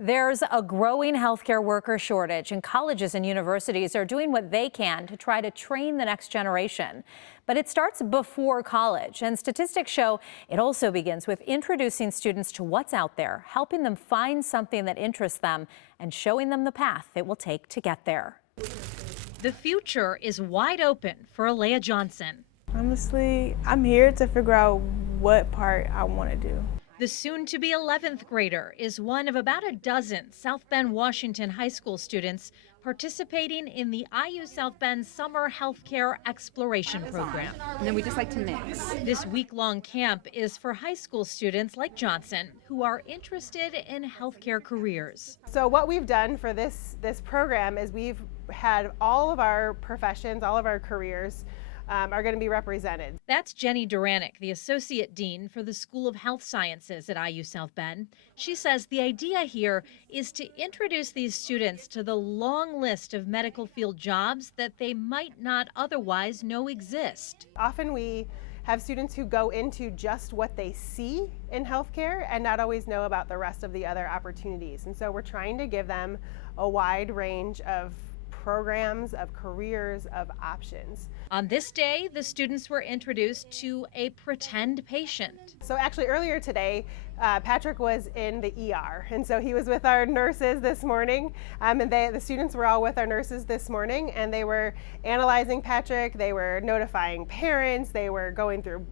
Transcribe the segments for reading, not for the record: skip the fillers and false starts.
There's a growing healthcare worker shortage, and colleges and universities are doing what they can to try to train the next generation. But it starts before college, and statistics show it also begins with introducing students to what's out there, helping them find something that interests them, and showing them the path it will take to get there. The future is wide open for Alea Johnson. Honestly, I'm here to figure out what part I want to do. The soon-to-be 11th grader is one of about a dozen South Bend, Washington high school students participating in the IU South Bend Summer Healthcare Exploration Program. And then we just like to mix. This week-long camp is for high school students like Johnson who are interested in healthcare careers. So what we've done for this program is we've had all of our professions, all of our careers are going to be represented. That's Jenny Duranick, the Associate Dean for the School of Health Sciences at IU South Bend. She says the idea here is to introduce these students to the long list of medical field jobs that they might not otherwise know exist. Often we have students who go into just what they see in healthcare and not always know about the rest of the other opportunities. And so we're trying to give them a wide range of programs, of careers, of options. On this day, the students were introduced to a pretend patient. So actually earlier today, Patrick was in the ER, and so he was with our nurses this morning, and the students were all with our nurses this morning, and they were analyzing Patrick, they were notifying parents, they were going through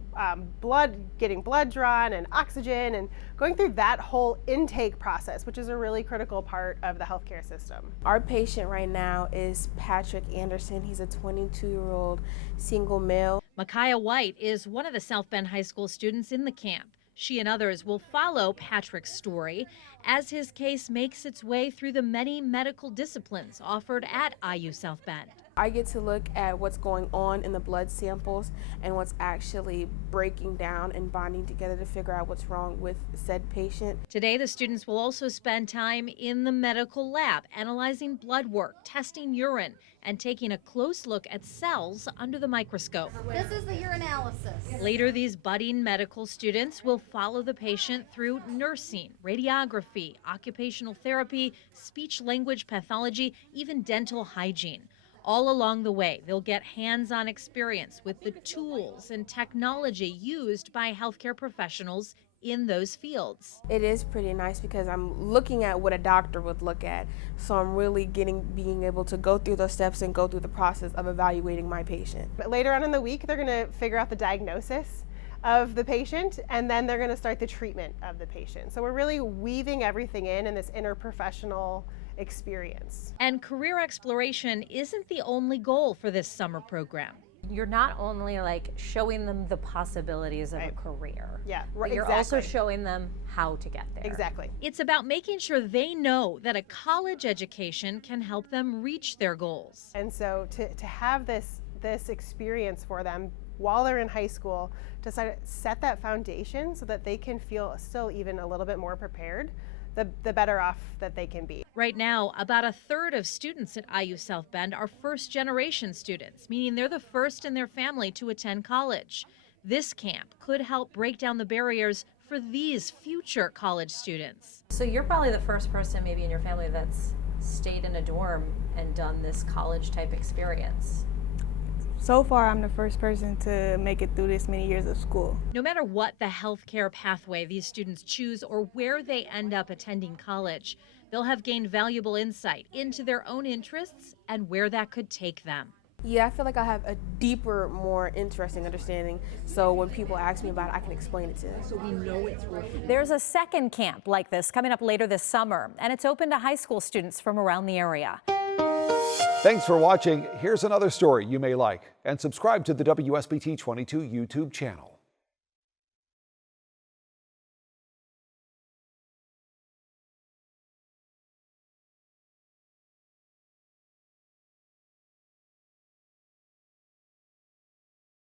getting blood drawn and oxygen, and going through that whole intake process, which is a really critical part of the healthcare system. Our patient right now is Patrick Anderson. He's a 22-year-old single male. Micaiah White is one of the South Bend High School students in the camp. She and others will follow Patrick's story as his case makes its way through the many medical disciplines offered at IU South Bend. I get to look at what's going on in the blood samples and what's actually breaking down and bonding together to figure out what's wrong with said patient. Today, the students will also spend time in the medical lab, analyzing blood work, testing urine, and taking a close look at cells under the microscope. This is the urinalysis. Later, these budding medical students will follow the patient through nursing, radiography, occupational therapy, speech-language pathology, even dental hygiene. All along the way, they'll get hands-on experience with the tools and technology used by healthcare professionals in those fields. It is pretty nice because I'm looking at what a doctor would look at. So I'm really being able to go through those steps and go through the process of evaluating my patient. But later on in the week, they're going to figure out the diagnosis of the patient, and then they're going to start the treatment of the patient. So we're really weaving everything in this interprofessional experience. And career exploration isn't the only goal for this summer program. You're not only like showing them the possibilities of a career, but you're also showing them how to get there. Exactly. It's about making sure they know that a college education can help them reach their goals. And so to have this experience for them while they're in high school, to set that foundation so that they can feel still even a little bit more prepared, the better off that they can be. Right now, about a third of students at IU South Bend are first-generation students, meaning they're the first in their family to attend college. This camp could help break down the barriers for these future college students. So you're probably the first person maybe in your family that's stayed in a dorm and done this college-type experience. So far, I'm the first person to make it through this many years of school. No matter what the healthcare pathway these students choose or where they end up attending college, they'll have gained valuable insight into their own interests and where that could take them. Yeah, I feel like I have a deeper, more interesting understanding. So when people ask me about it, I can explain it to them. So we know it's working. There's a second camp like this coming up later this summer, and it's open to high school students from around the area. Thanks for watching. Here's another story you may like, and subscribe to the WSBT 22 YouTube channel.